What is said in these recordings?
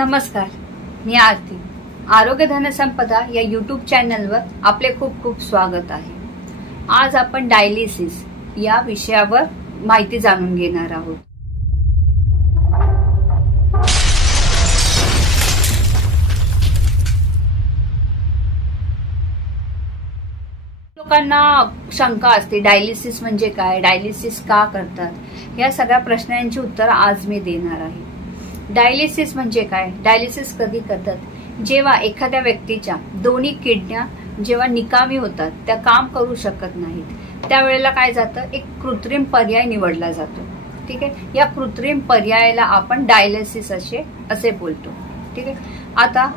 नमस्कार, मी आरती. आरोग्य धनसंपदा या यूट्यूब चॅनलवर आपले खूप खूप स्वागत आहे. आज आपण डायलिसिस या विषयावर माहिती जाणून घेणार आहोत. लोकांना शंका असते, डायलिसिस म्हणजे काय, डायलिसिस का करतात, या सगळ्या प्रश्नांची उत्तर आज मी देणार आहे. डायलिसिस म्हणजे काय, डायलिसिस कधी करतात, जेव्हा एखाद्या व्यक्तीच्या दोन्ही किडन्या जेव्हा निकामी होतात, त्या काम करू शकत नाहीत, त्यावेळेला काय जातं, एक कृत्रिम पर्याय निवडला जातो. ठीक आहे, या कृत्रिम पर्यायाला आपण डायलिसिस असे बोलतो. ठीक आहे. आता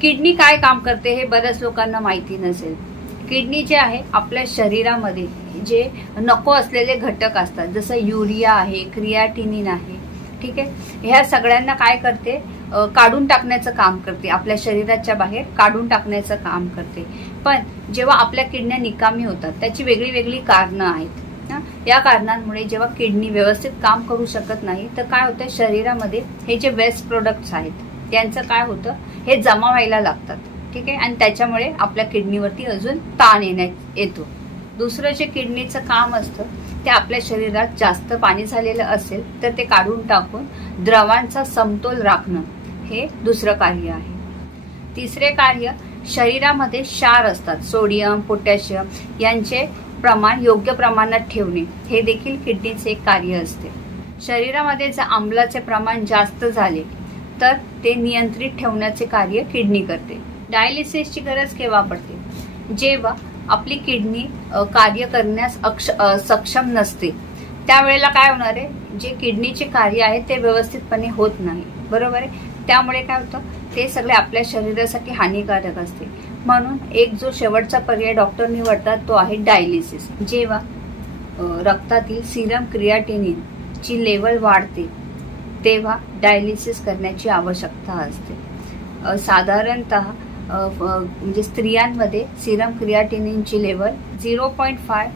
किडनी काय काम करते हे बऱ्याच लोकांना माहिती नसेल. किडनी जे आहे आपल्या शरीरामध्ये जे नको असलेले घटक असतात, जसं युरिया आहे, क्रियाटिनिन आहे, ठीक आहे, ह्या सगळ्यांना काय करते, काढून टाकण्याचं काम करते, आपल्या शरीराच्या बाहेर काढून टाकण्याचं काम करते. पण जेव्हा आपल्या किडन्या निकामी होतात त्याची वेगळी वेगळी कारणं आहेत. या कारणांमुळे जेव्हा किडनी व्यवस्थित काम करू शकत नाही तर काय होतं, शरीरामध्ये हे जे वेस्ट प्रोडक्ट्स आहेत त्यांचं काय होतं, हे जमा व्हायला लागतात. ठीक आहे, आणि त्याच्यामुळे आपल्या किडनीवरती अजून ताण येतो. दुसरं जे किडनीचं काम असतं ते आपल्या शरीरात जास्त पाणी झालेलं असेल तर ते काढून टाकून द्रवांचा समतोल राखणं, हे दुसरं कार्य आहे. तिसरे कार्य, शरीरामध्ये क्षार असतात, सोडियम, पोटॅशियम यांचे प्रमाण योग्य प्रमाणात ठेवणे, हे देखील किडनीचे एक कार्य असते. शरीरामध्ये जर आम्लाचे प्रमाण जास्त झाले तर ते नियंत्रित ठेवण्याचे कार्य किडनी करते. डायलिसिसची गरज केव्हा पडते, जेव्हा आपली किडनी कार्य करण्यास सक्षम नसते, त्यावेळेला काय होणार आहे, जे किडनीचे कार्य आहे ते व्यवस्थितपणे होत नाही. बरोबर आहे. त्यामुळे काय होतं, ते सगळे आपल्या शरीरासाठी हानिकारक असते. म्हणून एक जो शेवटचा पर्याय डॉक्टर निवडतात तो आहे डायलिसिस. जेव्हा रक्तातील सिरम क्रियाटिनिन ची लेवल वाढते तेव्हा डायलिसिस करण्याची आवश्यकता असते. साधारणतः म्हणजे स्त्रियांमध्ये सिरम क्रियाटिनिनची लेवल 0.5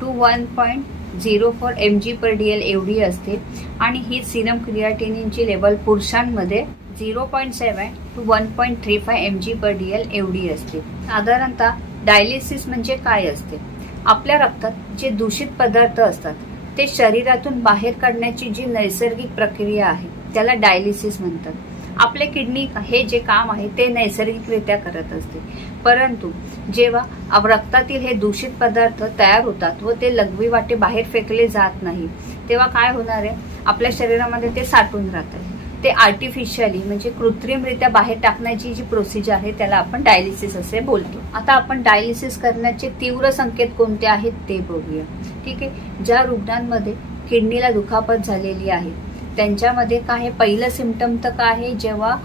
to 1.04 mg/dl एवढी असते, आणि ही सिरम क्रियाटिनिनची लेवल पुरुषांमध्ये 0.7 to 1.35 mg/dl एवढी असते. साधारणतः डायलिसिस म्हणजे काय असते, आपल्या रक्तात जे दूषित पदार्थ असतात ते शरीरातून बाहेर काढण्याची जी नैसर्गिक प्रक्रिया आहे त्याला डायलिसिस म्हणतात. आपले किडनी हे जे काम आहे ते नैसर्गिकरित्या करत असते, परंतु जेव्हा रक्तातील हे दूषित पदार्थ तयार होतात व ते लघवी वाटे बाहेर फेकले जात नाही, तेव्हा काय होणार आहे, आपल्या शरीरामध्ये ते साठून राहतात. ते आर्टिफिशियली म्हणजे कृत्रिमरित्या बाहेर टाकण्याची जी प्रोसिजर आहे त्याला आपण डायलिसिस असे बोलतो. आता आपण डायलिसिस करण्याचे तीव्र संकेत कोणते आहेत ते बघूया. ठीक आहे. ज्या रुग्णांमध्ये किडनीला दुखापत झालेली आहे त्यांच्यामध्ये काय, पहिलं सिम्पटम तर काय आहे, जेव्हा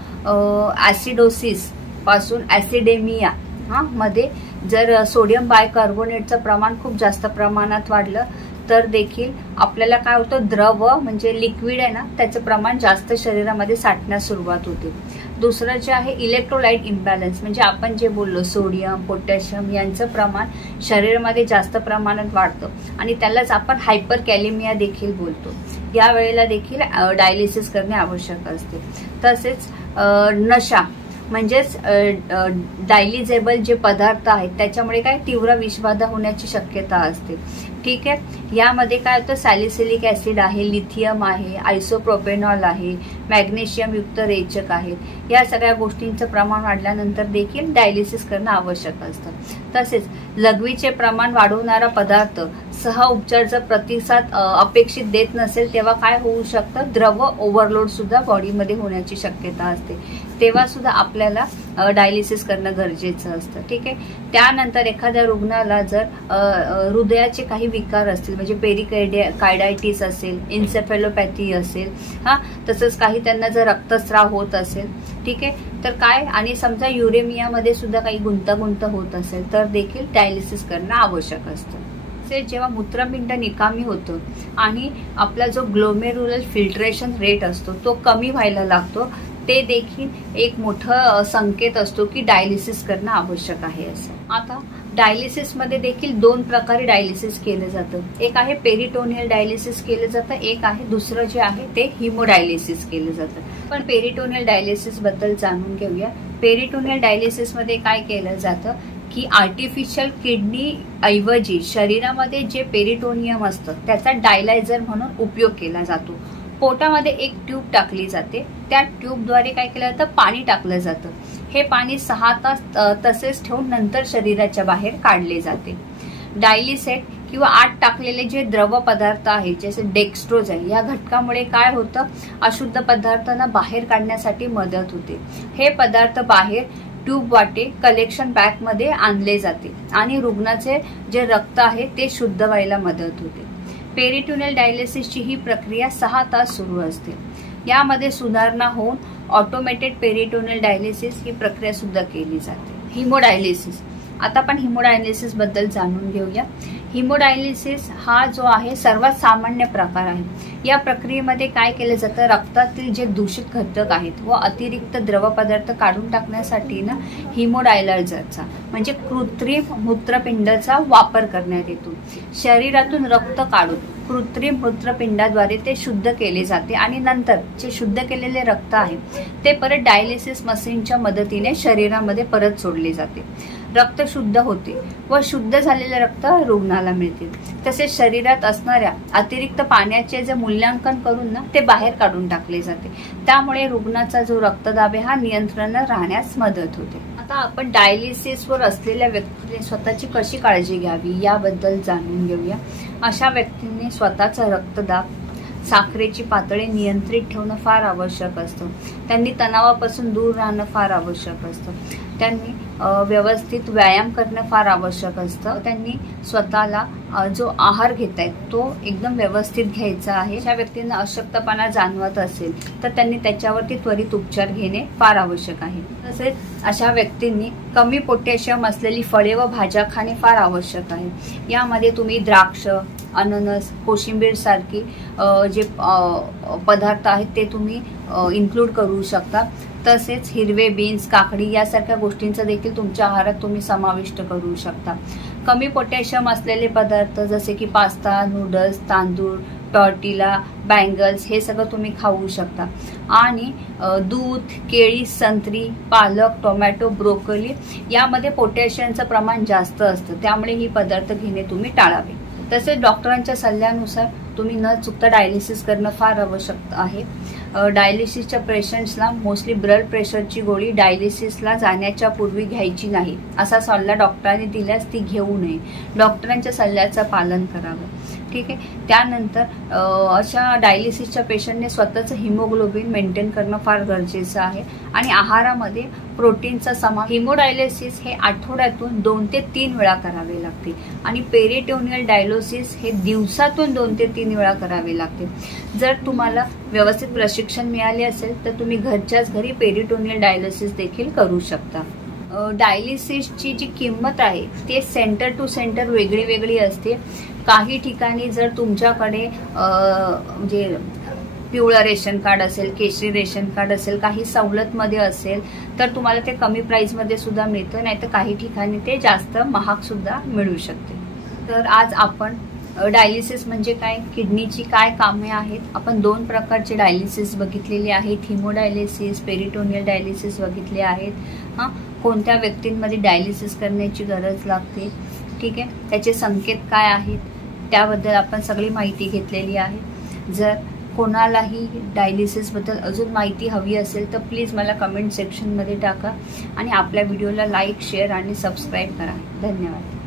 ऍसिडोसिस पासून ऍसिडेमिया मध्ये जर सोडियम बायकार्बोनेटचं प्रमाण खूप जास्त प्रमाणात वाढलं तर देखील आपल्याला काय होतं, द्रव म्हणजे लिक्विड आहे ना त्याचं प्रमाण जास्त शरीरामध्ये साठण्यास सुरुवात होते. दुसरं जे आहे इलेक्ट्रोलाइट इम्बॅलन्स, म्हणजे आपण जे बोललो सोडियम, पोटॅशियम यांचं प्रमाण शरीरामध्ये जास्त प्रमाणात वाढतं आणि त्यालाच आपण हायपर कॅलेमिया देखील बोलतो. या वेळेला देखील डायलिसिस करणे आवश्यक असते. तसेच नशा म्हणजेच डायलिजेबल जे पदार्थ आहेत त्याच्यामुळे काय तीव्र विषबाधा होण्याची शक्यता असते. ठीक आहे. यामध्ये काय होतं, सॅलिसिलिक ऍसिड आहे, लिथियम आहे, आयसोप्रोपेनॉल आहे, मॅग्नेशियम युक्त रेचक आहेत. या सगळ्या गोष्टींचं प्रमाण वाढल्यानंतर देखील डायलिसिस करणं आवश्यक असतं. तसेच लघवीचे प्रमाण वाढवणारा पदार्थ सह उपचारचा प्रतिसाद अपेक्षित देत नसेल तेव्हा काय होऊ शकतं, द्रव ओव्हरलोड सुद्धा बॉडीमध्ये होण्याची शक्यता असते. तेव्हा सुद्धा आपल्याला डायलिसिस करणं गरजेचं असतं. ठीक आहे. त्यानंतर एखाद्या रुग्णाला जर हृदयाचे काही विकार असतील, म्हणजे पेरिकार्डायटिस असेल, इन्सेफेलोपॅथी असेल, तसंच काही त्यांना जर रक्तस्राव होत असेल, ठीक आहे, तर काय, आणि समजा युरेमियामध्ये सुद्धा काही गुंतागुंत होत असेल तर देखील डायलिसिस करणं आवश्यक असतं. जेव्हा मूत्रपिंड निकामी होतं आणि आपला जो ग्लोमेरुलर फिल्ट्रेशन रेट असतो तो कमी व्हायला लागतो, ते देखील एक मोठं संकेत असतो की डायलिसिस करणं आवश्यक आहे असं. आता डायलिसिस मध्ये देखील दोन प्रकारे डायलिसिस केलं जातं. एक आहे पेरिटोनियल डायलिसिस केलं जातं, एक आहे दुसरं जे आहे ते हिमोडायलिसिस केलं जातं. पण पेरिटोनियल डायलिसिस बद्दल जाणून घेऊया. पेरिटोनियल डायलिसिस मध्ये काय केलं जातं की आर्टिफिशियल किडनी ऐवजी शरीरामध्ये जे पेरिटोनियम असतं त्याचा डायलायझर म्हणून उपयोग केला जातो. पोटामध्ये एक ट्यूब टाकली जाते, त्या ट्यूबद्वारे काय केलं जातं, पाणी टाकलं जातं. हे पाणी 6 तास तसेच ठेवून नंतर शरीराच्या बाहेर काढले जाते. डायलिसेट किंवा आत टाकलेले जे द्रव पदार्थ आहे जसे डेक्स्ट्रोज आहे, या घटकामुळे काय होतं, अशुद्ध पदार्थांना बाहेर काढण्यासाठी मदत होते. हे पदार्थ बाहेर ट्यूब वाटे कलेक्शन बॅग मध्ये आणले जाते आणि रुग्णाचे जे रक्त आहे ते शुद्ध व्हायला मदत होते. पेरिटोनियल डायलिसिसची ही प्रक्रिया 6 तास सुरू असते. यामध्ये सुधारणा होऊन ऑटोमेटेड पेरिटोनियल डायलिसिस ही प्रक्रिया सुद्धा केली जाते. हिमोडायलिसिस, आता आपण हिमोडायलिसिस बद्दल जाणून घेऊया. हिमोडायलिसिस हा जो आहे सर्वात सामान्य प्रकार आहे. या प्रक्रियेमध्ये काय केलं जातं, रक्तातील जे दूषित घटक आहेत व अतिरिक्त द्रव पदार्थ काढून टाकण्यासाठी ना हिमोडायलायझरचा म्हणजे कृत्रिम मूत्रपिंडाचा वापर करण्यात येतो. शरीरातून रक्त काढून कृत्रिम मूत्रपिंडाद्वारे ते शुद्ध केले जाते आणि नंतर जे शुद्ध केलेले रक्त आहे ते परत डायलिसिस मशीनच्या मदतीने शरीरामध्ये परत सोडले जाते. रक्त शुद्ध होते व शुद्ध झालेले रक्त रुग्णाला मिळते. तसेच शरीरात असणाऱ्या अतिरिक्त पाण्याचे जे मूल्यांकन करून ना ते बाहेर काढून टाकले जाते. त्यामुळे रुग्णाचा जो रक्तदाब आहे हा नियंत्रणात राहण्यास मदत होते. आता आपण डायलिसिसवर असलेल्या व्यक्तीने स्वतःची कशी काळजी घ्यावी याबद्दल जाणून घेऊया. अशा व्यक्तींनी स्वतःचा रक्तदाब, साखरेची पातळी नियंत्रित ठेवणं फार आवश्यक असतं. त्यांनी तणावापासून दूर राहणं फार आवश्यक असतं. त्यांनी व्यवस्थित व्यायाम करणं फार आवश्यक असतं. त्यांनी स्वतःला जो आहार घेतायत तो एकदम व्यवस्थित घ्यायचा आहे. अशा व्यक्तींना अशक्तपणा जाणवत असेल तर त्यांनी त्याच्यावरती त्वरित उपचार घेणे फार आवश्यक आहे. तसेच अशा व्यक्तींनी कमी पोटॅशियम असलेली फळे व भाज्या खाणे फार आवश्यक आहे. यामध्ये तुम्ही द्राक्ष, अननस, कोशिंबीर सारखी जे पदार्थ आहेत ते तुम्ही इन्क्लूड करू शकता. तसेच हिरवे बीन्स, काकडी यासारख्या गोष्टींचा देखील तुमच्या आहारात तुम्ही समाविष्ट करू शकता. कमी पोटॅशियम असलेले पदार्थ जसे की पास्ता, नूडल्स, तांदूळ, टॉर्टिला, बँगल्स हे सगळं तुम्ही खाऊ शकता. आणि दूध, केळी, संत्री, पालक, टोमॅटो, ब्रोकोली यामध्ये पोटॅशियमचं प्रमाण जास्त असतं. त्यामुळे ही पदार्थ घेणे तुम्ही टाळावे. तसेच डॉक्टरांच्या सल्ल्यानुसार तुम्ही न चुकता डायलिसिस करणं फार आवश्यक आहे. डायलिसिसच्या पेशंट्सला मोस्टली ब्लड प्रेशरची गोळी डायलिसिसला जाण्याच्या पूर्वी घ्यायची नाही असा सल्ला डॉक्टरांनी दिल्यास ती घेऊ नये. डॉक्टरांच्या सल्ल्याचं पालन करावं. ठीक आहे. त्यानंतर अशा डायलिसिसच्या पेशंटने स्वतःचं हिमोग्लोबिन मेंटेन करणं फार गरजेचं आहे आणि आहारामध्ये प्रोटीनचा समावेश. हिमोडायलिसिस हे आठवड्यातून 2 ते 3 वेळा करावे लागते आणि पेरिटोनियल डायलिसिस हे दिवसातून 2 ते 3 वेळा करावे लागते. जर तुम्हाला व्यवस्थित प्रशिक्षण मिळाले असेल तर तुम्ही घरच्याच घरी पेरिटोनियल डायलिसिस देखील करू शकता. डायलिसिसची जी किंमत आहे ते सेंटर टू सेंटर वेगळी वेगळी असते. काही ठिकाणी जर तुमच्याकडे म्हणजे पिवळं रेशन कार्ड असेल, केशरी रेशन कार्ड असेल, काही सवलतमध्ये असेल तर तुम्हाला ते कमी प्राइसमध्ये सुद्धा मिळतं, नाही तर काही ठिकाणी ते जास्त महाग सुद्धा मिळू शकते. तर आज आपण डायलिसिस म्हणजे काय, किडनीची काय कामे आहेत, आपण 2 प्रकारचे डायलिसिस बघितलेले आहेत. हिमोडायलिसिस, पेरिटोनियल डायलिसिस बघितले आहेत. कोणत्या व्यक्तींमध्ये डायलिसिस करण्याची गरज लागते, ठीक आहे, त्याचे संकेत काय आहेत त्याबद्दल आपण सगळी माहिती घेतलेली आहे. जर कोणालाही डायलिसिसबद्दल अजून माहिती हवी असेल तर प्लीज मला कमेंट सेक्शनमध्ये टाका आणि आपल्या व्हिडिओला लाईक, शेअर आणि सबस्क्राईब करा. धन्यवाद.